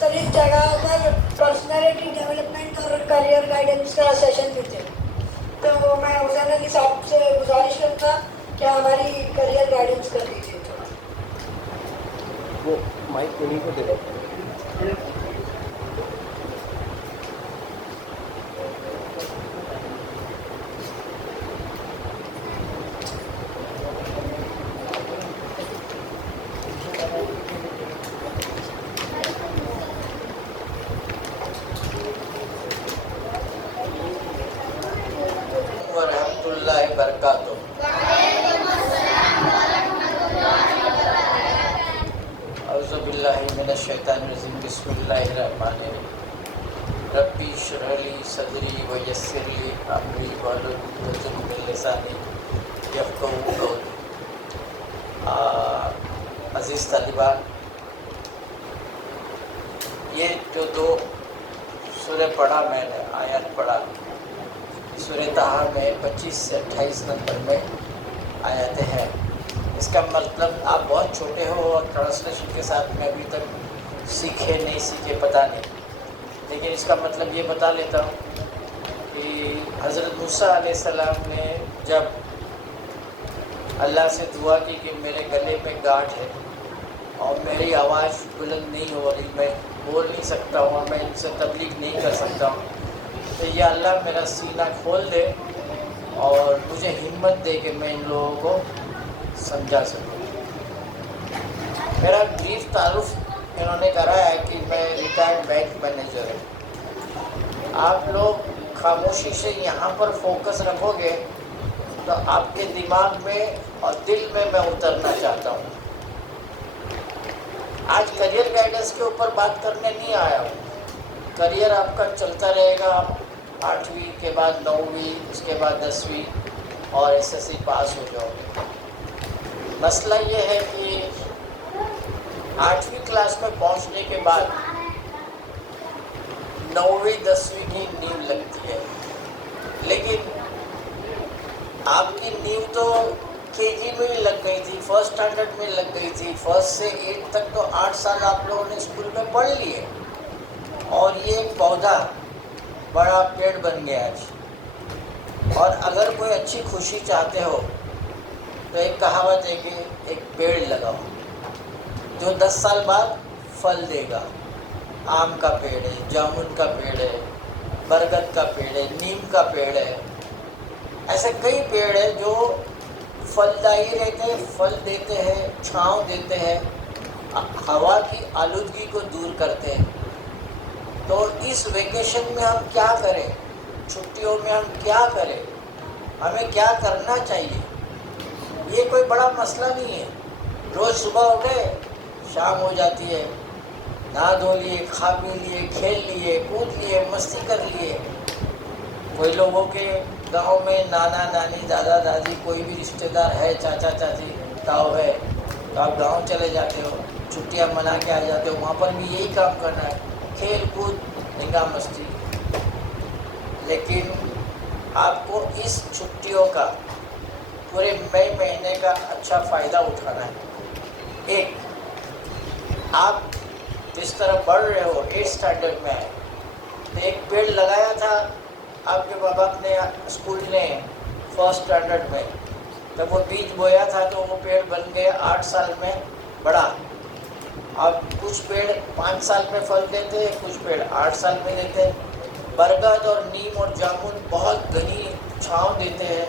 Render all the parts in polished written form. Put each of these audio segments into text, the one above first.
तर इस जगह पर पर्सनालिटी डेवलपमेंट और करियर गाइडेंस का सेशन भी थे। तो मैं हुसैन अली साहब से गुजारिश करूँगा कि हमारी करियर गाइडेंस कर दीजिए थोड़ा। वो माइक उन्हीं को दे देते हैं। वरहमतुल्लाहि बरकातुहू। औज़ु बिल्लाहि मिनश शैतानिर रजीम। बिस्मिल्लाहिर रहमानिर रहीम। रब्बी इश्रह ली सदरी व यस्सिर ली अमरी वहलुल उक़दतम मिन लिसानी यफ़क़हू क़ौली। अज़ीज़ तालिबान, ये जो दो सूरह पढ़ा मैंने, आयत पढ़ा, सूरह ताहा में 25 से 28 नंबर में आयतें हैं। इसका मतलब आप बहुत छोटे हो और ट्रांसलेशन के साथ में अभी तक सीखे नहीं सीखे पता नहीं, लेकिन इसका मतलब ये बता लेता हूँ कि हज़रत मूसा अलैहिस्सलाम ने जब अल्लाह से दुआ की कि मेरे गले में गांठ है और मेरी आवाज़ बुलंद नहीं हो रही, मैं बोल नहीं सकता हूँ, मैं इनसे तबलीग नहीं कर सकता हूँ, तो या अल्लाह मेरा सीना खोल दे और मुझे हिम्मत दे कि मैं इन लोगों को समझा सकूँ। मेरा ब्रीफ तारुफ इन्होंने कराया है कि मैं रिटायर्ड बैंक मैनेजर हूँ। आप लोग खामोशी से यहाँ पर फोकस रखोगे तो आपके दिमाग में और दिल में मैं उतरना चाहता हूँ। आज करियर गाइडेंस के ऊपर बात करने नहीं आया हूँ। करियर आपका चलता रहेगा, 8वीं के बाद 9वीं, उसके बाद 10वीं और एसएससी पास हो जाओगे। मसला ये है कि 8वीं क्लास में पहुंचने के बाद 9वीं 10वीं की नींव लगती है, लेकिन आपकी नींव तो केजी में ही लग गई थी, फर्स्ट स्टैंडर्ड में लग गई थी। फर्स्ट से 8 तक तो 8 साल आप लोगों ने स्कूल में पढ़ लिए और ये एक पौधा बड़ा पेड़ बन गया आज। और अगर कोई अच्छी खुशी चाहते हो तो एक कहावत है कि एक पेड़ लगाओ जो 10 साल बाद फल देगा। आम का पेड़ है, जामुन का पेड़ है, बरगद का पेड़ है, नीम का पेड़ है, ऐसे कई पेड़ है जो फलदायी रहते हैं, फल देते हैं, छांव देते हैं, हवा की आलूदगी को दूर करते हैं। तो इस वेकेशन में हम क्या करें, छुट्टियों में हम क्या करें, हमें क्या करना चाहिए, ये कोई बड़ा मसला नहीं है। रोज़ सुबह उठे, शाम हो जाती है, नहा धो लिए, खा पी लिए, खेल लिए, कूद लिए, मस्ती कर लिए। कोई लोगों के गांव में नाना नानी, दादा दादी, कोई भी रिश्तेदार है, चाचा चाची, ताऊ है, तो आप गांव चले जाते हो, छुट्टियां मना के आ जाते हो। वहाँ पर भी यही काम करना है, खेल कूद, निगाह मस्ती। लेकिन आपको इस छुट्टियों का, पूरे मई महीने का अच्छा फ़ायदा उठाना है। एक, आप जिस तरह पढ़ रहे हो, 8th स्टैंडर्ड में है, तो एक पेड़ लगाया था आपके बाबा ने स्कूल ने 1st स्टैंडर्ड में, जब वो बीज बोया था तो वो पेड़ बन गया, 8 साल में बड़ा। अब कुछ पेड़ 5 साल में फल देते हैं, कुछ पेड़ 8 साल में देते हैं। बरगद और नीम और जामुन बहुत घनी छांव देते हैं,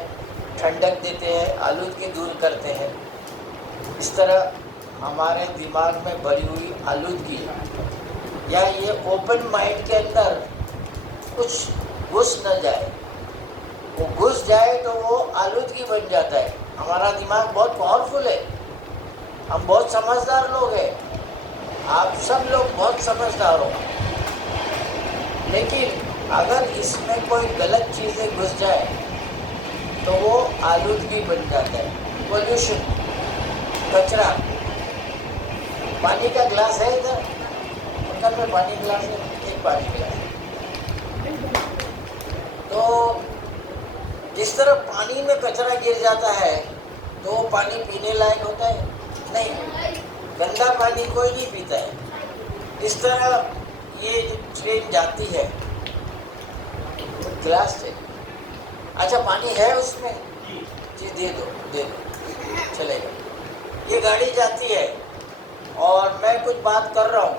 ठंडक देते हैं, आलूदगी दूर करते हैं। इस तरह हमारे दिमाग में भरी हुई आलूदगी या ये ओपन माइंड के अंदर कुछ घुस न जाए, वो घुस जाए तो वो आलूदगी बन जाता है। हमारा दिमाग बहुत पावरफुल है, हम बहुत समझदार लोग हैं, आप सब लोग बहुत समझदार हो, लेकिन अगर इसमें कोई गलत चीज़ें घुस जाए तो वो आलूदगी बन जाता है। पोल्यूशन, कचरा। पानी का गिलास है इधर, अंदर में पानी गिलास है, एक पानी गिलास। तो जिस तरह पानी में कचरा गिर जाता है तो वो पानी पीने लायक होता है? नहीं, गंदा पानी कोई नहीं पीता है। इस तरह ये जो ट्रेन जाती है, गिलास से, अच्छा पानी है उसमें, जी दे दो चलेगा। ये गाड़ी जाती है और मैं कुछ बात कर रहा हूँ,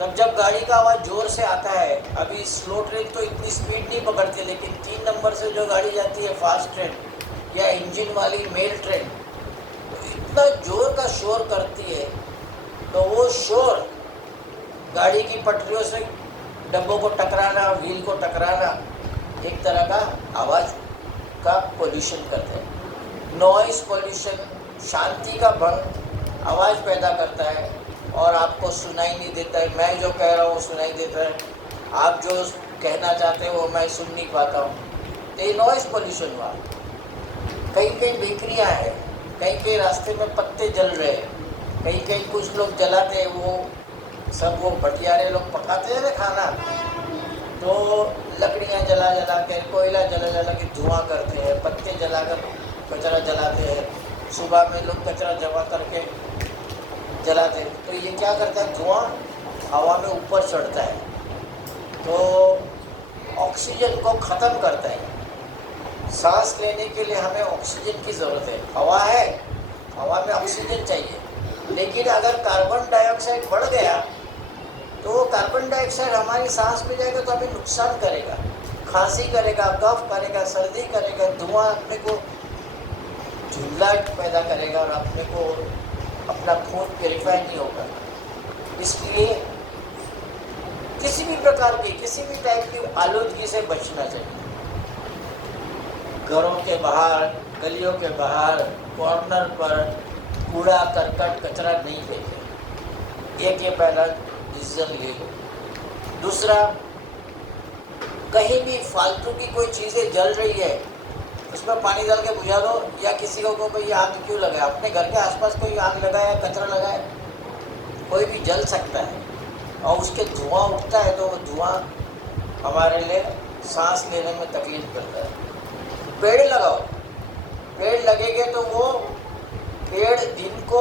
तब जब गाड़ी का आवाज़ ज़ोर से आता है, अभी स्लो ट्रेन तो इतनी स्पीड नहीं पकड़ती, लेकिन 3 नंबर से जो गाड़ी जाती है फास्ट ट्रेन या इंजन वाली मेल ट्रेन, तो इतना ज़ोर का शोर करती है, तो वो शोर गाड़ी की पटरियों से डब्बों को टकराना, व्हील को टकराना, एक तरह का आवाज़ का पोल्यूशन करते हैं। नॉइस पोल्यूशन शांति का भंग, आवाज़ पैदा करता है और आपको सुनाई नहीं देता है। मैं जो कह रहा हूँ सुनाई देता है, आप जो कहना चाहते हो वो मैं सुन नहीं पाता हूँ। तो ये नॉइस पोल्यूशन हुआ। कहीं कहीं बेकरियाँ हैं, कहीं कहीं रास्ते में पत्ते जल रहे हैं, कहीं कहीं कुछ लोग जलाते हैं, वो सब वो भटियारे लोग पकाते हैं ना खाना, तो लकड़ियाँ जला जला के, कोयला जला जला के धुआं करते हैं, पत्ते जलाकर कचरा जलाते हैं, सुबह में लोग कचरा जमा करके जलाते हैं, तो ये क्या करता है, धुआं हवा में ऊपर चढ़ता है, तो ऑक्सीजन को ख़त्म करता है। सांस लेने के लिए हमें ऑक्सीजन की ज़रूरत है, हवा है, हवा में ऑक्सीजन चाहिए, लेकिन अगर कार्बन डाइऑक्साइड बढ़ गया तो कार्बन डाइऑक्साइड हमारी सांस में जाएगा तो हमें नुकसान करेगा, खांसी करेगा, कफ करेगा, सर्दी करेगा, धुआं अपने को झुंझलाहट पैदा करेगा और अपने को अपना खून प्योरीफाई नहीं होगा। इसलिए किसी भी प्रकार की, किसी भी टाइप की आलूदगी से बचना चाहिए। घरों के बाहर, गलियों के बाहर, कॉर्नर पर कूड़ा करकट कचरा नहीं फेंके। एक ये पहला डिसीजन ले लो। दूसरा, कहीं भी फालतू की कोई चीज़ें जल रही है उसमें पानी डाल के बुझा दो, या किसी को भाई आग क्यों लगाए, अपने घर के आसपास कोई आग लगाए, कचरा लगाए, कोई भी जल सकता है और उसके धुआं उठता है तो वो धुआं हमारे लिए सांस लेने में तकलीफ करता है। पेड़ लगाओ, पेड़ लगेंगे तो वो पेड़ जिनको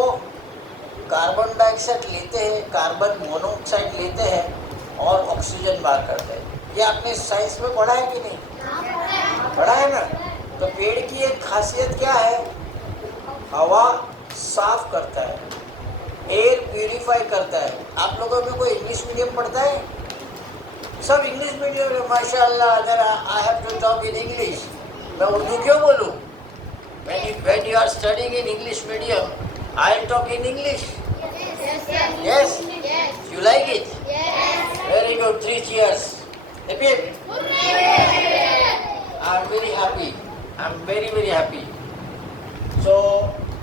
कार्बन डाइऑक्साइड लेते हैं, कार्बन मोनोऑक्साइड लेते हैं और ऑक्सीजन बाहर करते हैं। ये आपने साइंस में पढ़ा है कि नहीं? पढ़ा है ना। तो पेड़ की एक खासियत क्या है, हवा साफ करता है, एयर प्यूरिफाई करता है। आप लोगों में कोई इंग्लिश मीडियम पढ़ता है? सब इंग्लिश मीडियम है माशाल्लाह। अगर I have to talk in English, मैं उर्दू क्यों बोलूँ? When you are studying in English medium, I'll talk in English. Yes? You like it? Very good. 3 cheers. Happy? I'm very happy. I'm very, very happy. So,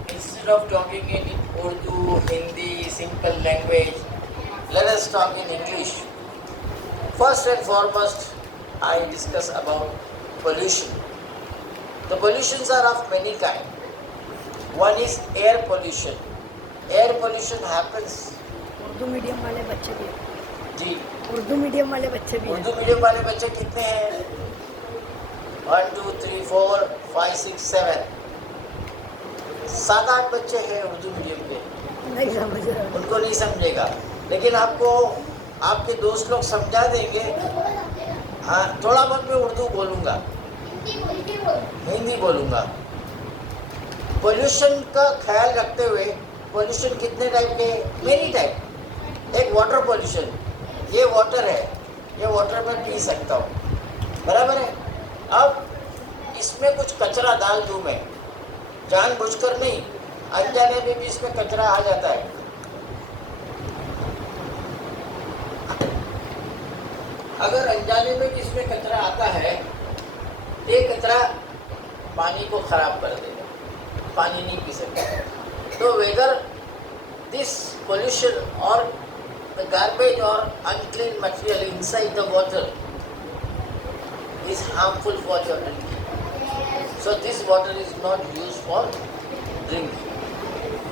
instead of talking in Urdu, Hindi, simple language, let us talk in English. First and foremost, I discuss about pollution. The pollutions are of many kinds. One is air pollution. Air pollution happens. Urdu medium वाले बच्चे भी हैं। जी, Urdu medium वाले बच्चे भी हैं। Urdu medium वाले बच्चे कितने हैं? 1 2 3 4 5 6 7 7-8 बच्चे हैं उर्दू मीडियम के। नहीं समझ रहा। उनको नहीं समझेगा, लेकिन आपको आपके दोस्त लोग समझा देंगे। हाँ, थोड़ा बहुत मैं उर्दू बोलूँगा, हिंदी बोलूँगा। पोल्यूशन का ख्याल रखते हुए, पोल्यूशन कितने टाइप के? Many type. एक वाटर पोल्यूशन, ये वाटर है, ये वाटर मैं पी सकता हूँ, बराबर है। अब इसमें कुछ कचरा डाल दूँ मैं, जानबूझकर नहीं, अनजाने में भी इसमें कचरा आ जाता है। अगर अनजाने में भी इसमें कचरा आता है, ये कचरा पानी को खराब कर देगा, पानी नहीं पी सकते। तो वेदर दिस पोल्यूशन और द गार्बेज और unclean material inside the water is harmful for your drinking. So this water is not used for drinking.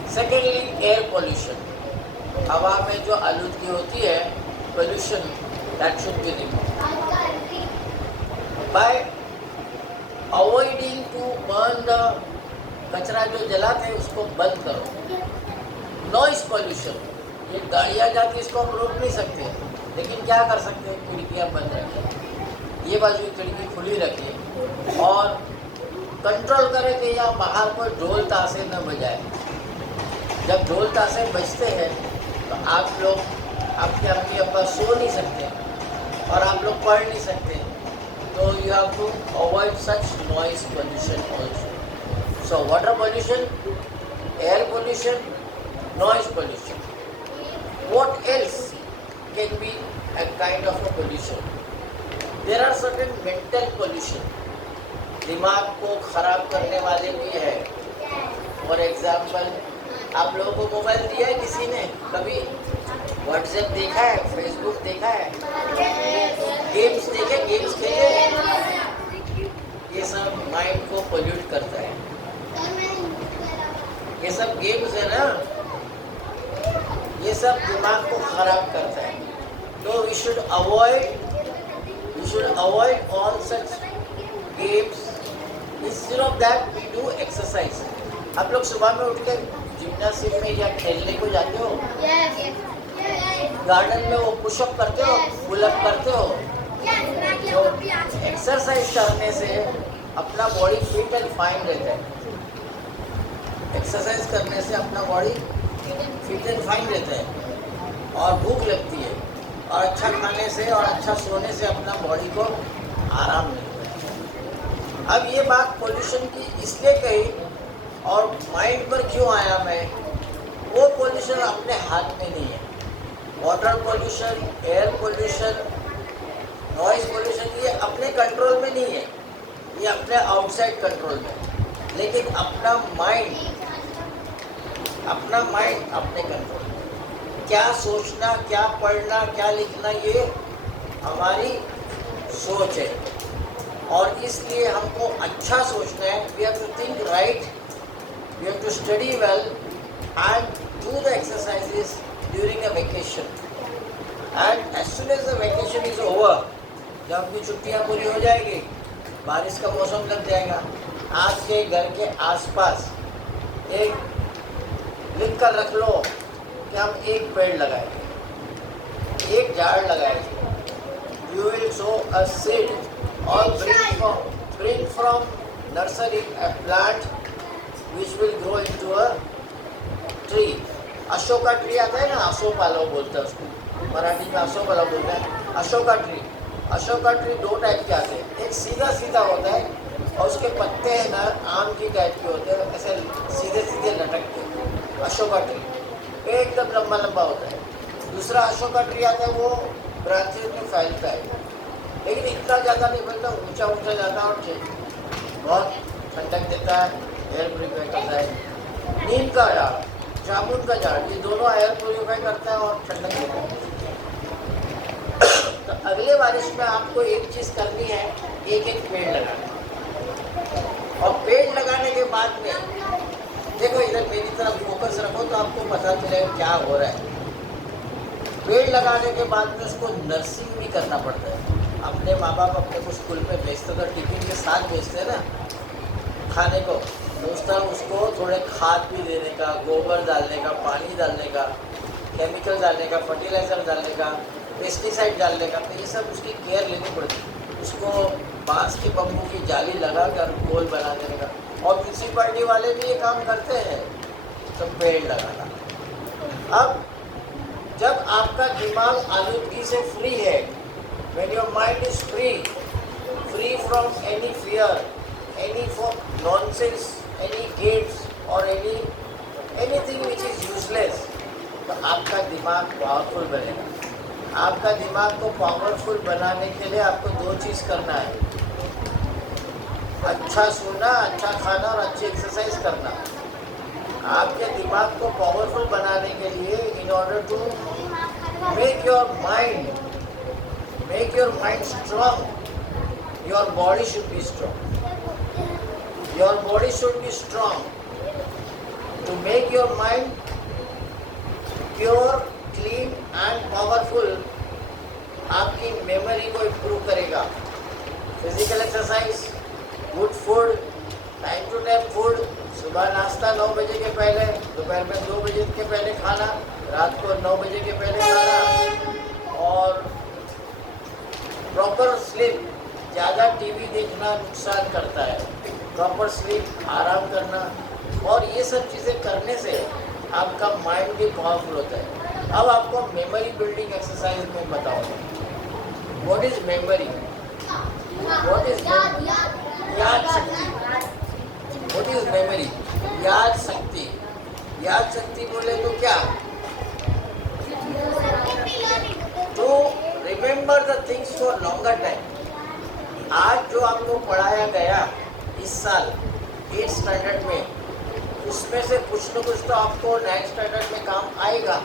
Secondly, air pollution. हवा में जो आलूदगी होती है, pollution, that should be removed. By avoiding to burn the कचरा जो जलाते हैं उसको बंद करो. Noise pollution. ये गाड़ियाँ जाती इसको हम रोक नहीं सकते, लेकिन क्या कर सकते हैं, खिड़कियाँ बंद रखें, ये बाजू की खिड़की खुली रखें और कंट्रोल करें कि यहाँ बाहर कोई ढोल ताशे न बजाए। जब ढोल ताशे बजते हैं तो आप लोग आपके अपनी अब्बा सो नहीं सकते और आप लोग पढ़ नहीं सकते, तो you have to avoid such noise pollution also. So water pollution, air pollution, noise pollution. What else can be a kind of a pollution? There are certain mental pollution. दिमाग को खराब करने वाले भी है। फॉर एग्जाम्पल, आप लोगों को मोबाइल दिया है किसी ने? कभी व्हाट्सएप देखा है, फेसबुक देखा है, गेम्स देखे, गेम्स खेले? ये सब माइंड को पोल्यूट करता है। ये सब गेम्स है ना, ये सब दिमाग को खराब करता है। तो we should avoid all such games. Instead of that we do exercise. आप लोग सुबह में उठ के जिम्नास्टिक में या खेलने को जाते हो? गार्डन में वो पुशअप करते हो, पुलअप करते हो? तो एक्सरसाइज करने से अपना बॉडी फिट एंड फाइन रहता है। एक्सरसाइज करने से अपना बॉडी फिट एंड फाइन रहता है और भूख लगती है, और अच्छा खाने से और अच्छा सोने से अपना बॉडी को आराम मिलता है। अब ये बात पोल्यूशन की इसलिए कही और माइंड पर क्यों आया मैं, वो पोल्यूशन अपने हाथ में नहीं है। Water pollution, air pollution, noise pollution, ये अपने कंट्रोल में नहीं है, ये अपने आउटसाइड कंट्रोल में। लेकिन अपना माइंड अपने कंट्रोल में। क्या सोचना, क्या पढ़ना, क्या लिखना, ये हमारी सोच है, और इसलिए हमको अच्छा सोचना है। We have to think right, we have to study well and do the exercises during a vacation. And as soon as the vacation is over, जब आपकी छुट्टियाँ पूरी हो जाएगी, बारिश का मौसम लग जाएगा, आपके घर के आसपास एक लिख कर रख लो कि हम एक पेड़ लगाएंगे, एक झाड़ लगाएंगे। You will so a seed और bring from nursery a plant which will grow into a tree. Ashoka tree आता है ना, अशोपालो बोलते हैं उसको, मराठी में अशोपालो बोलते हैं। अशोका ट्री दो टाइप के आते हैं, एक सीधा सीधा होता है और उसके पत्ते हैं ना आम की टाइप के होते हैं, ऐसे सीधे सीधे लटकते हैं। अशोका ट्री एकदम लंबा लंबा होता है। दूसरा अशोका ट्री आता है, वो ब्रांचेज में फैलता है, लेकिन इतना ज़्यादा नहीं फैलता, ऊंचा ऊंचा जाता है और बहुत ठंडक देता है, एयर प्योरीफाई करता है। नीम का झाड़, जामुन का झाड़, ये दोनों एयर प्योरीफाई करता है और ठंडक देता है। तो अगले बारिश में आपको एक चीज़ करनी है, एक पेड़ लगाना। और पेड़ लगाने के बाद में देखो, इधर मेरी तरफ फोकस रखो तो आपको पता चलेगा क्या हो रहा है। पेड़ लगाने के बाद में उसको नर्सिंग भी करना पड़ता है। अपने माँ बाप अपने को स्कूल में भेजते तो टिफिन के साथ भेजते हैं ना खाने को, तो उस तरह उसको थोड़े खाद भी देने का, गोबर डालने का, पानी डालने का, केमिकल डालने का, फर्टिलाइज़र डालने का, पेस्टिसाइड डालने का, तो ये सब उसकी केयर लेनी पड़ती है। उसको बांस की बम्बू की जाली लगा कर गोल बना देने का। और म्यूनसिपाल्टी वाले भी ये काम करते हैं, तो पेड़ लगाना। अब जब आपका दिमाग आलूदगी से फ्री है, when your mind is free from any fear, any nonsense, any games or anything which is useless, तो आपका दिमाग पावरफुल बनेगा। आपका दिमाग को पावरफुल बनाने के लिए आपको दो चीज़ करना है, अच्छा सोना, अच्छा खाना और अच्छी एक्सरसाइज करना। आपके दिमाग को पावरफुल बनाने के लिए, in order to make your mind strong, your body should be strong. Your body should be strong to make your mind pure, clean and powerful. आपकी मेमोरी को इम्प्रूव करेगा। Physical exercise, good food, time to time food, सुबह नाश्ता 9 बजे के पहले, दोपहर में 2 बजे के पहले खाना, रात को 9 बजे के पहले खाना और प्रॉपर स्लीप। ज़्यादा टीवी देखना नुकसान करता है। प्रॉपर स्लीप, आराम करना और ये सब चीज़ें करने से आपका माइंड भी पावरफुल होता है। अब आपको मेमोरी बिल्डिंग एक्सरसाइज में बताऊंगा। What is memory? What is याद शक्ति? What is memory? याद शक्ति। याद शक्ति बोले तो क्या? तो remember the things for longer time. आज जो आपको पढ़ाया गया इस साल 8th स्टैंडर्ड में, उसमें से कुछ न कुछ तो आपको 9th स्टैंडर्ड में काम आएगा।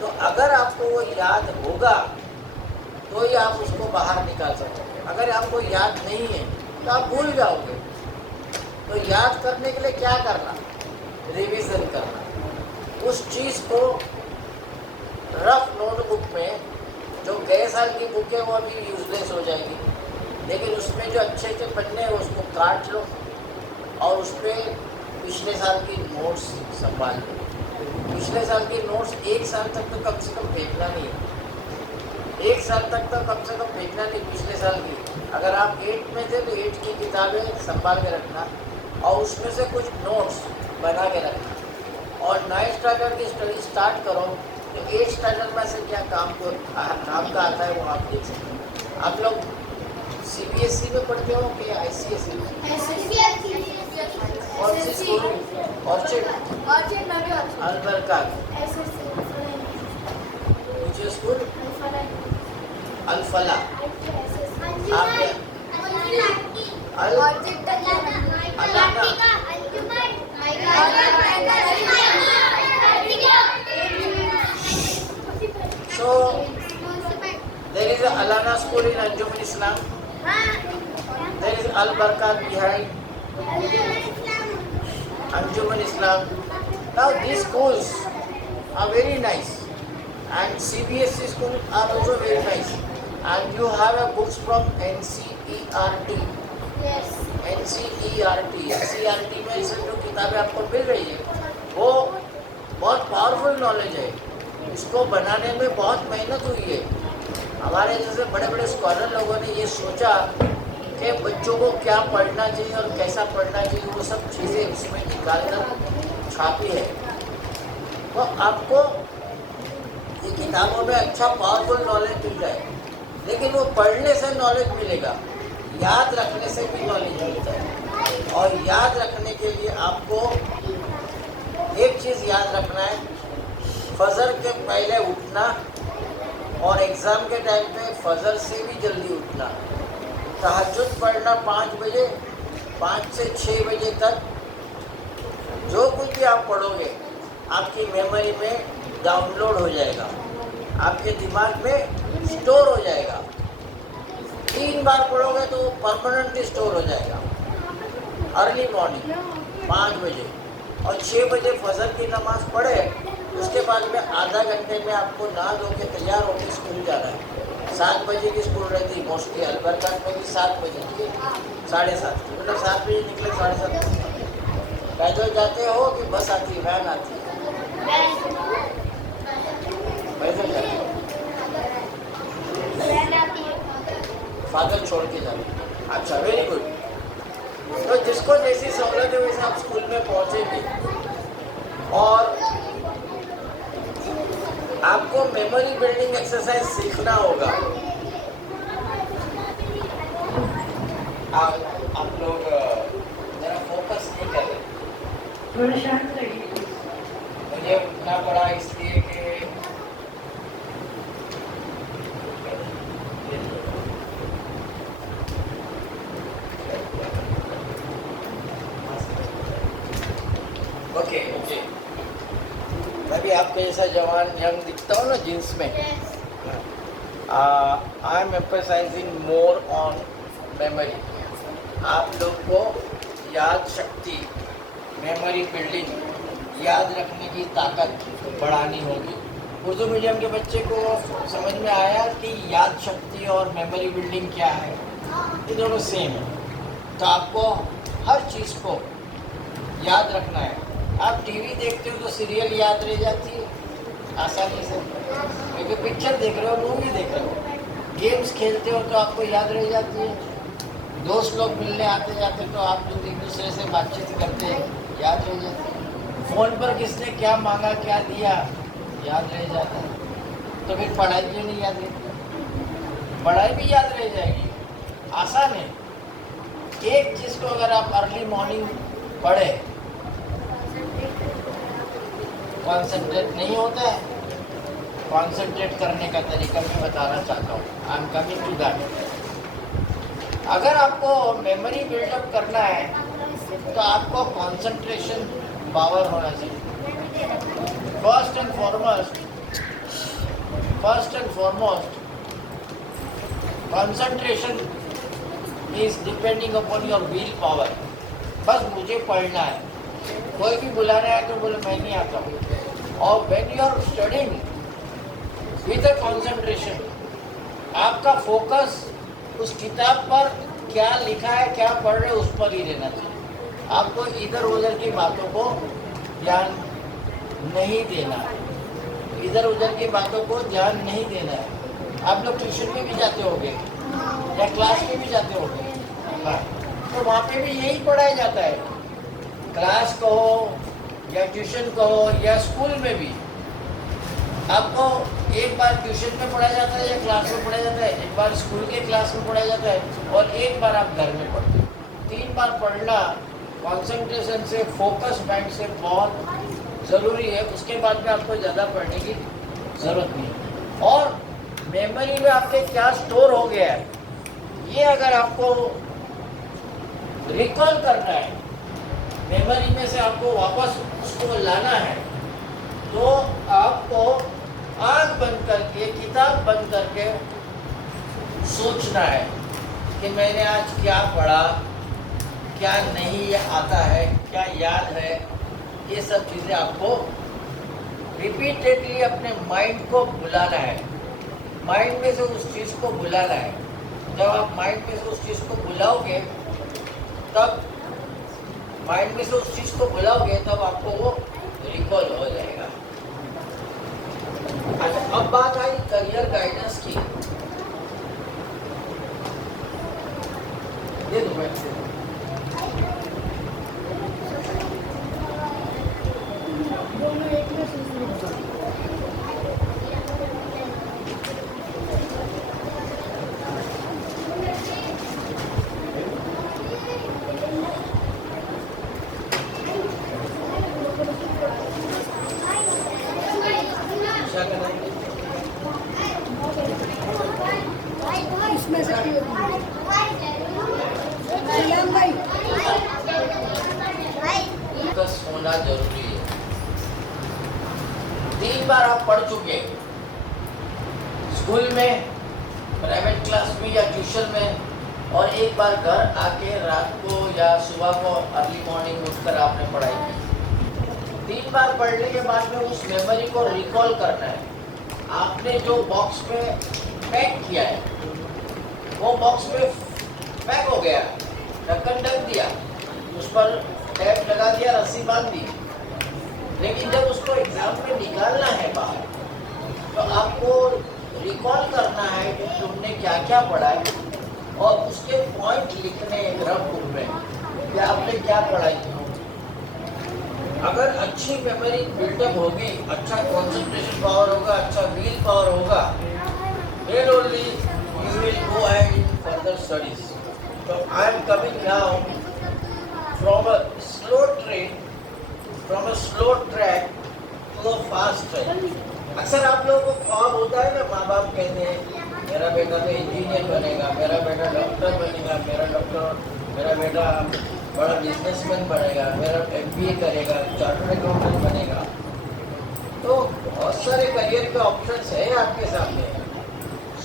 तो अगर आपको वो याद होगा तो ही आप उसको बाहर निकाल सकते। अगर आपको याद नहीं है तो आप भूल जाओगे। तो याद करने के लिए क्या करना? रिवीजन करना। उस चीज़ को रफ नोटबुक में, जो गए साल की बुक है वो अभी यूजलेस हो जाएगी, लेकिन उसमें जो अच्छे अच्छे पन्ने हैं उसको काट लो और उस पर पिछले साल की नोट्स संभाल लो। पिछले साल की नोट्स 1 साल तक तो कम से कम फेंकना नहीं है। 1 साल तक तो कम से कम फेंकना नहीं पिछले साल की। अगर आप 8th में थे तो 8th की किताबें संभाल के रखना और उसमें से कुछ नोट्स बना के रखना। और 9th स्टैंडर्ड की स्टडी स्टार्ट करो तो 8th स्टैंडर्ड में से क्या काम का आता है वो आप देख सकते हैं। आप लोग CBSE में पढ़ते हो कि ICSE में? कौन सी स्कूल? ऑर्चिड अलबरकात। मुझे स्कूल अल-फला। आपने So there is a Alana school in Anjuman Islam. There is Al-Barkat behind Anjuman Islam. Now these schools are very nice and CBSE schools are also very nice. And you have a books from NCERT. NCERT में से जो किताबें आपको मिल रही है वो बहुत powerful knowledge है। इसको बनाने में बहुत मेहनत हुई है। हमारे जैसे बड़े बड़े स्कॉलर लोगों ने ये सोचा कि बच्चों को क्या पढ़ना चाहिए और कैसा पढ़ना चाहिए, वो सब चीज़ें उसमें निकाल कर छापी है। तो आपको ये किताबों में अच्छा पावरफुल नॉलेज मिल जाए, लेकिन वो पढ़ने से नॉलेज मिलेगा, याद रखने से भी नॉलेज मिलता है। और याद रखने के लिए आपको एक चीज़ याद रखना है, फजर के पहले उठना और एग्ज़ाम के टाइम पे फजर से भी जल्दी उठना। तहज्जुद पढ़ना 5 बजे, 5 से 6 बजे तक। जो कुछ भी आप पढ़ोगे आपकी मेमोरी में डाउनलोड हो जाएगा, आपके दिमाग में स्टोर हो जाएगा। 3 बार पढ़ोगे तो परमानेंटली स्टोर हो जाएगा। अर्ली मॉर्निंग 5 बजे और 6 बजे फजर की नमाज़ पढ़े, उसके बाद में आधा घंटे में आपको नहा धो के तैयार होकर स्कूल जाना है। 7 बजे की स्कूल रहती है मोस्टली, अलबरकात में भी 7 बजे की, 7:30 की, मतलब 7 बजे निकले 7:30 बजे। पैदल जाते हो कि बस आती है, वैन आती है? पैदल जाते हो? फादर छोड़ के जाते। अच्छा, वेरी गुड। तो जिसको जैसी सहूलत है वैसे आप स्कूल में पहुँचेंगे। और आपको मेमोरी बिल्डिंग एक्सरसाइज सीखना होगा। आप लोग जरा फोकस नहीं कर रहे। थोड़ा शांत रहिए। मुझे उठना पड़ा इसलिए कि ओके मैं भी आपके जैसा जवान यंग दिखता हूँ ना जींस में। I am emphasising more on memory. आप लोग को याद शक्ति, मेमोरी बिल्डिंग, याद रखने की ताकत बढ़ानी होगी। उर्दू मीडियम के बच्चे को समझ में आया कि याद शक्ति और मेमोरी बिल्डिंग क्या है, ये दोनों सेम है। तो आपको हर चीज़ को याद रखना है। आप टीवी देखते हो तो सीरियल याद रह जाती है, आसानी से, क्योंकि पिक्चर देख रहे हो, मूवी देख रहे हो, गेम्स खेलते हो तो आपको याद रह जाती है, दोस्त लोग मिलने आते जाते तो आप लोग एक दूसरे से बातचीत करते हैं, याद रह जाती है, फ़ोन पर किसने क्या मांगा क्या दिया याद रह जाता है। तो फिर पढ़ाई भी नहीं याद रहती, पढ़ाई भी याद रह जाएगी, आसान है। एक चीज़ को अगर आप अर्ली मॉर्निंग पढ़े, कॉन्सेंट्रेट नहीं होता है, कॉन्सेंट्रेट करने का तरीका मैं बताना चाहता हूँ। I am coming to that. अगर आपको मेमोरी बिल्डअप करना है तो आपको कॉन्सेंट्रेशन पावर होना चाहिए। First and foremost concentration is depending upon your will power. बस मुझे पढ़ना है, कोई भी बुलाना है तो बोले मैं नहीं आता हूँ। और when you are studying with a concentration, आपका फोकस उस किताब पर क्या लिखा है, क्या पढ़ रहे उस पर ही रहना चाहिए। आपको इधर उधर की बातों को ध्यान नहीं देना है, इधर उधर की बातों को ध्यान नहीं देना है। आप लोग ट्यूशन में भी जाते होंगे या क्लास में भी जाते होंगे, हाँ, तो वहाँ पे भी यही पढ़ाया जाता है। क्लास कहो या ट्यूशन कहो या स्कूल में भी आपको एक बार ट्यूशन में पढ़ाया जाता है या क्लास में पढ़ाया जाता है, एक बार स्कूल के क्लास में पढ़ाया जाता है और एक बार आप घर में पढ़ते हो। 3 बार पढ़ना कंसंट्रेशन से, फोकस माइंड से बहुत ज़रूरी है। उसके बाद में आपको ज़्यादा पढ़ने की ज़रूरत नहीं है। और मेमोरी में आपके क्या स्टोर हो गया है, ये अगर आपको रिकॉल करना है, मेमोरी में से आपको वापस उसको लाना है, तो आपको आँख बंद करके, किताब बंद करके सोचना है कि मैंने आज क्या पढ़ा, क्या नहीं आता है, क्या याद है। ये सब चीज़ें आपको रिपीटेडली अपने माइंड को बुलाना है, माइंड में से उस चीज़ को बुलाना है। जब आप माइंड में से उस चीज़ को बुलाओगे तब आपको वो रिकॉल हो जाएगा। अच्छा, अब बात आई करियर गाइडेंस की। दे दो मैं इसमें से सलाम भाई फोकस होना जरूरी है। 3 बार आप पढ़ चुके, स्कूल में, प्राइवेट क्लास में या ट्यूशन में, और एक बार घर आके रात को या सुबह को अर्ली मॉर्निंग उठकर आपने पढ़ाई की। 3 बार पढ़ने के बाद में उस मेमोरी को रिकॉल करना है। आपने जो बॉक्स में पैक किया है वो बॉक्स में पैक हो गया, ढक्कन ढक दिया, उस पर टैप लगा दिया, रस्सी बांध दी, लेकिन जब उसको एग्जाम में निकालना है बाहर, तो आपको रिकॉल करना है कि तुमने क्या क्या पढ़ा है और उसके पॉइंट लिखने हैं रफ बुक में कि आपने क्या पढ़ाई थी। अगर अच्छी मेमोरी बिल्डअप होगी, अच्छा कंसंट्रेशन पावर होगा, अच्छा विल पावर होगा, then only you will go ahead in further studies. So I am coming now from a slow track to a fast track. अक्सर आप लोगों को ख्वाब होता है ना, माँ बाप कहते हैं मेरा बेटा तो इंजीनियर बनेगा, मेरा बेटा डॉक्टर बनेगा, मेरा बेटा बड़ा बिजनेसमैन बनेगा, मेरा MBA करेगा, चार्टर्ड अकाउंटेंट बनेगा। तो बहुत सारे करियर के ऑप्शंस हैं आपके सामने,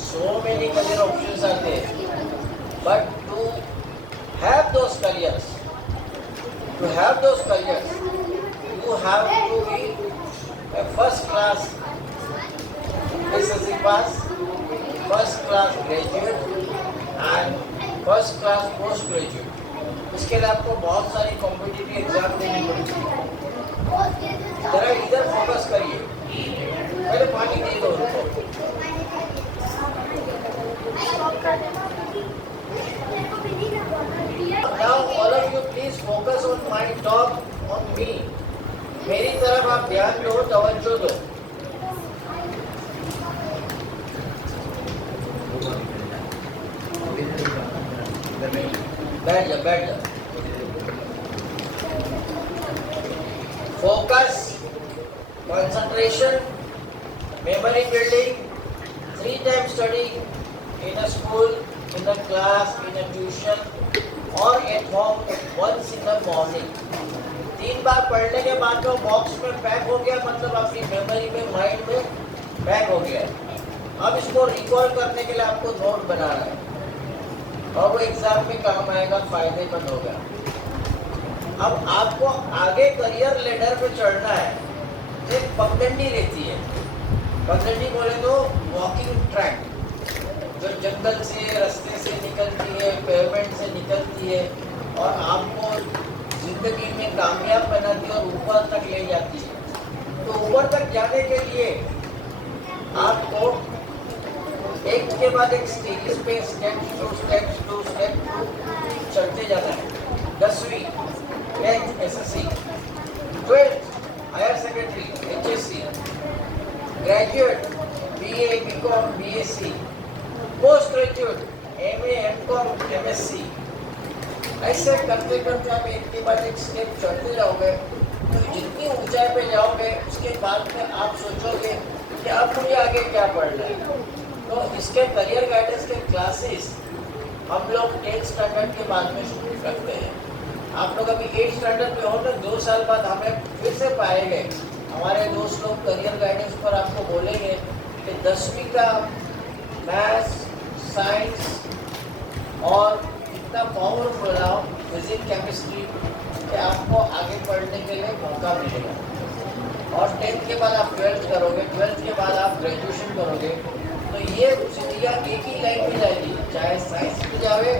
so many career options are there, but to have those careers, you have to be a first class SSC pass, first class graduate and first class post graduate। इसके लिए आपको बहुत सारी कॉम्पिटिटिव एग्जाम देनी पड़ेगी। जरा इधर फोकस करिए। पहले पानी दे दो उनको। Now all of you please focus on my talk, on me. मेरी तरफ आप ध्यान दो, तवज्जो दो। बैठ जा। Focus, concentration, memory building, 3 times study in a school, in a class, in a tuition or at home once in the morning. 3 बार पढ़ने के बाद तो बॉक्स में पैक हो गया, मतलब अपनी मेमोरी में, माइंड में पैक हो गया। अब इसको रिकॉल करने के लिए आपको नोट बनाना है और वो एग्जाम में काम आएगा, फायदेमंद होगा। अब आपको आगे करियर लेडर पे चढ़ना है। एक पगडंडी रहती है, पगडंडी बोले तो वॉकिंग ट्रैक, जो जंगल से, रास्ते से निकलती है, पेवमेंट से निकलती है और आपको जिंदगी में कामयाब बनाती है और ऊपर तक ले जाती है। तो ऊपर तक जाने के लिए आपको एक के बाद एक सीरीज पे स्टेप टू चलते जाना है। 10वीं 10th SSC, 12th higher secondary HSC, graduate BA BCom BSc, post graduate MA MCom MSc। ऐसे करते करते आप एक के बाद एक स्टेप चढ़ते जाओगे तो जितनी ऊंचाई पे जाओगे उसके बाद में आप सोचोगे कि अब मुझे आगे क्या पढ़ना है। तो इसके करियर गाइडेंस के क्लासेस हम लोग 10th स्टैंडर्ड के बाद में शुरू करते हैं। आप लोग अभी 8th स्टैंडर्ड में हो तो 2 साल बाद हमें फिर से पाएंगे। हमारे दोस्त लोग करियर गाइडेंस पर आपको बोलेंगे कि 10वीं का मैथ्स, साइंस और इतना पावरफुल रहा फिजिक्स, केमिस्ट्री कि आपको आगे पढ़ने के लिए मौका मिलेगा। और 10th के बाद आप 12th करोगे, 12th के बाद आप ग्रेजुएशन करोगे, तो ये जिंदगी एक ही लाइन में जाएगी, चाहे साइंस में जावे,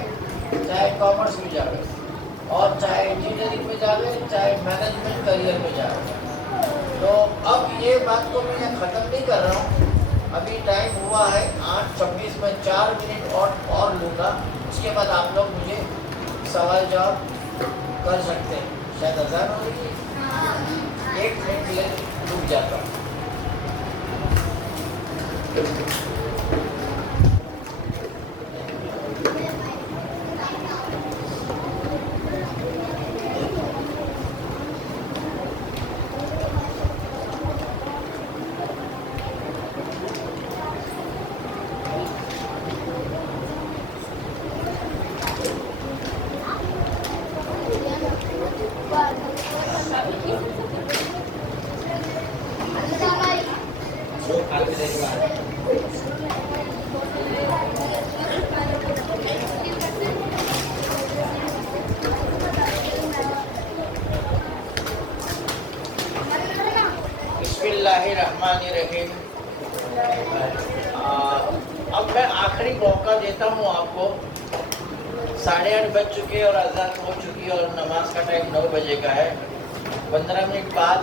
चाहे कॉमर्स में जावे, और चाहे इंजीनियरिंग में जावे, चाहे मैनेजमेंट करियर में जावे। तो अब ये बात को मैं ख़त्म नहीं कर रहा हूँ, अभी टाइम हुआ है 8:26 में 4 मिनट और लूँगा। उसके बाद आप लोग मुझे सवाल जवाब कर सकते हैं। शायद अज़ान हो रही है, 1 मिनट के लिए रुक जाता हूँ। बिस्मिल्लाहिर्रहमानिर्रहीम। अब मैं आखिरी मौका देता हूँ आपको। 8:30 बज चुके और अज़ान हो चुकी और नमाज का टाइम 9 बजे का है। 15 मिनट बाद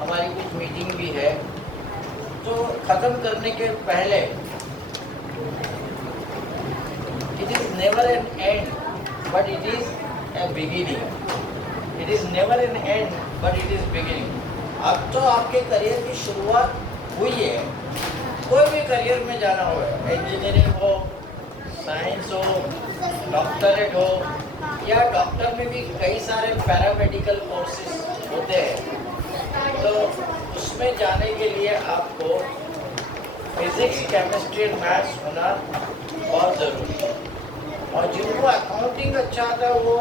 हमारी कुछ मीटिंग भी है, तो ख़त्म करने के पहले it is never N and but it is a beginning. It is never N and but it is beginning. अब तो आपके करियर की शुरुआत हुई है। कोई भी करियर में जाना हो, इंजीनियरिंग हो, साइंस हो, डॉक्टरेट हो, या डॉक्टर में भी कई सारे पैरामेडिकल कोर्सेज होते हैं, तो उसमें जाने के लिए आपको फिजिक्स, केमिस्ट्री और मैथ्स होना बहुत ज़रूरी है। और जिनको अकाउंटिंग अच्छा आता है वो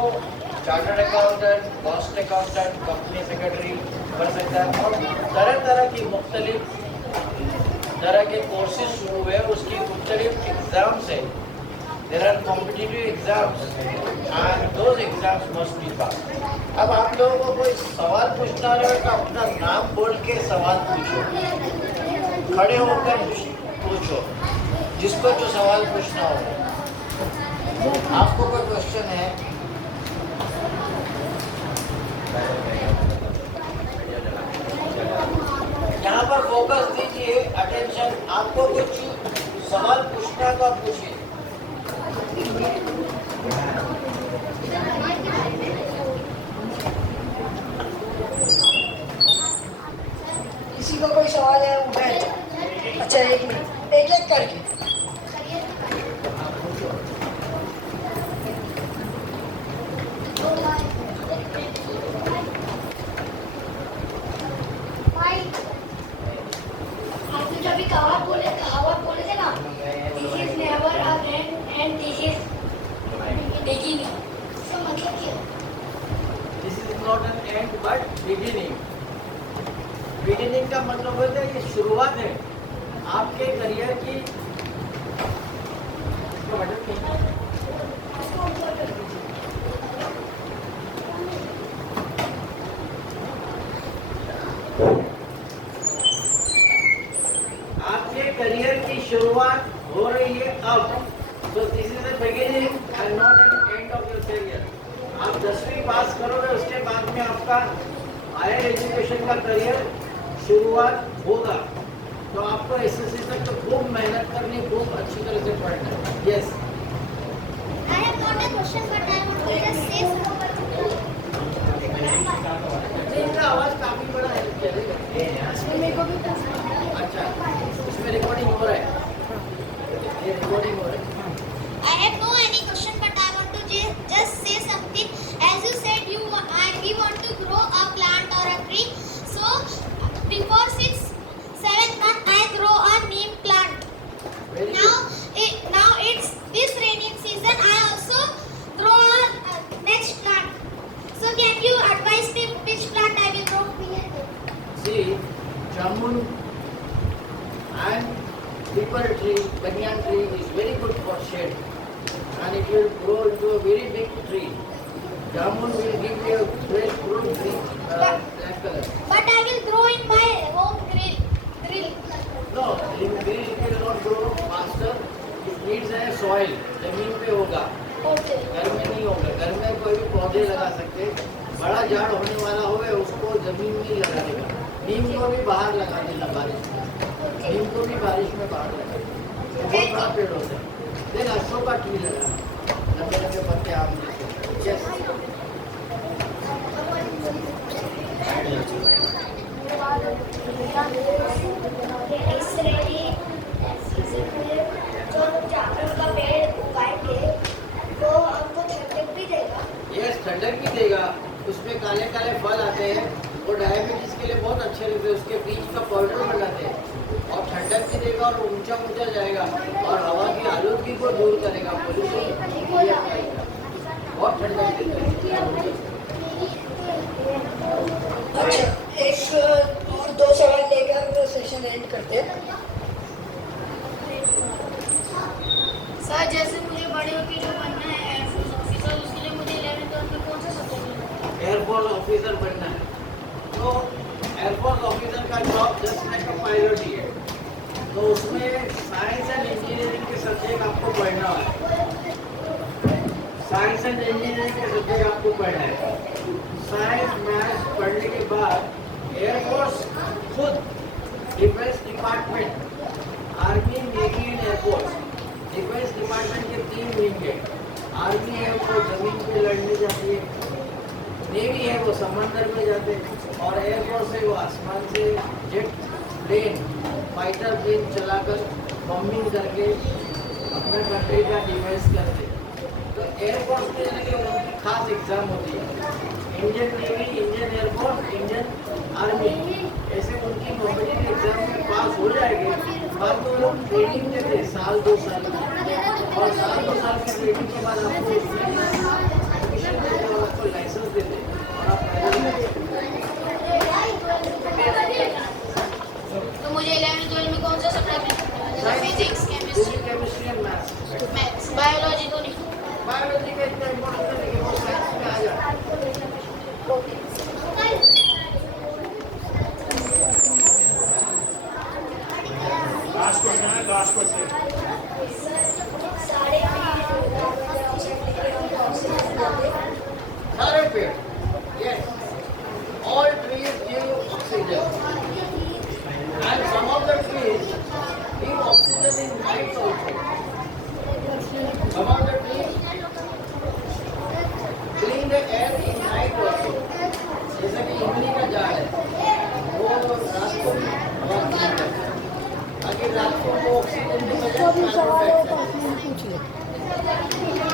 chartered accountant, cost accountant, company secretary बन सकता है। और तरह तरह की मुख्तलिफ तरह के कोर्सेज शुरू हुए, उसकी मुख्तलिफ एग्ज़ाम्स है। There are competitive exams and those exams must be pass. अब आप लोगों को कोई सवाल पूछना रहे तो अपना नाम बोल के सवाल पूछो, खड़े होकर पूछो, जिसको जो सवाल पूछना हो। आपको कोई क्वेश्चन है? यहाँ पर फोकस दीजिए, अटेंशन। आपको कुछ सवाल पूछना है तो आप पूछिए। किसी को कोई सवाल है वो बैठ। अच्छा एक मिनट, एक एक करके। आपने जब कहावत बोले थे ना, this is never a and and this is beginning, इसका मतलब क्या है? This is not an and but beginning. Beginning का मतलब होता है ये शुरुआत है आपके करियर की। आपके करियर की शुरुआत हो रही है अब। तो this is the beginning and not an end of your career. आप 10वीं पास करोगे, उसके बाद में आपका हायर एजुकेशन का करियर शुरुआत होगा। तो आपको एसएससी तक तो खूब मेहनत करनी, खूब अच्छी तरह से पढ़ना है। Yes, I have got a question, but I want to just say something. इनका आवाज काफी बड़ा है। मेरे को भी पूछना है। अच्छा, इसमें रिकॉर्डिंग हो रहा है, ये रिकॉर्डिंग हो रहा है। I have no any question, but I want to just say something. As you said, we want to grow a plant or a tree. So before 6-7 months, I grow a neem plant. Very Now, good. now it's this rainy season. I also grow a next plant. So can you advise me which plant I will grow? See, jamun and people tree, banyan tree is very good for shade, and it will grow into a very big tree. Jamun will give you a fresh fruit, green, black color. But I will grow in my home grill. No, in green it will not grow faster. It needs a soil. जमीन पे होगा, Okay. घर में नहीं होगा। घर में कोई भी पौधे लगा सकते, बड़ा झाड़ होने वाला होगा उसको जमीन में ही लगा देगा। नीम को भी बाहर लगा देना बारिश में, नीम को भी बारिश में बाहर लगा देना, तो बहुत बड़ा पेड़ होता है। देन अशोक का ट्री लगा, लंबे लंबे पत्ते आम जैसे। यस, इस रेनी सीजन में जो जामुन का पेड़ उगाएंगे वो हमको ठंडक भी देगा। यस, ठंडक भी देगा। उसमें काले काले फल आते हैं, वो डायबिटीज के लिए बहुत अच्छे रहते हैं। उसके बीज का पाउडर बनाते हैं और ठंडक भी देगा और ऊंचा ऊंचा जाएगा और हवा की आलूगी को दूर करेगा, पोल्यूशन बहुत ठंडक देता है। अच्छा एक और दो सवाल लेकर सेशन एंड करते हैं। सर जैसे मुझे बड़े होकर जो बनना है एयरफोर्स ऑफिसर, उसके लिए मुझे 11th में कौन सा सब्जेक्ट लेना है? एयरफोर्स ऑफिसर बनना है तो एयरफोर्स ऑफिसर का job just like a pilot ही है। तो उसमें साइंस एंड इंजीनियरिंग के सब्जेक्ट आपको पढ़ना है। साइंस एंड इंजीनियरिंग के सब्जेक्ट आपको पढ़ना है। साइंस मैथ्स पढ़ने के बाद एयरफोर्स खुद defence department, army, navy and air force, defence department के 3 विंग है। आर्मी है वो जमीन पे लड़ने जाती है, नेवी है वो समंदर में जाते हैं, और एयरफोर्स है वो आसमान से जेट प्लेन, फाइटर प्लेन चलाकर बॉम्बिंग करके अपने कंट्री का डिफेंस करते हैं। तो एयरफोर्स में जाने के उनकी खास एग्जाम होती है। Indian navy, Indian air force, Indian army, ऐसे उनकी कॉम्पिटिटिव एग्जाम में पास हो जाएंगे। बाद में लोग ट्रेनिंग देते हैं 1-2 साल की, और 1-2 साल की ट्रेनिंग के बाद आपको एडमिशन देते हैं और आपको लाइसेंस देते हैं और आप तो मुझे 11th-12 में कौन सा सब्जेक्ट लेना है? Physics, chemistry and maths, biology तो नहीं? बायोलॉजी का इतना इम्पोर्टेंट नहीं है, वो साइंस में आ जाता है। लास्ट क्वेश्चन है, लास्ट क्वेश्चन। सारे पेड़, yes, all trees give oxygen. भी सवाल हो तो उसमें पूछ ले।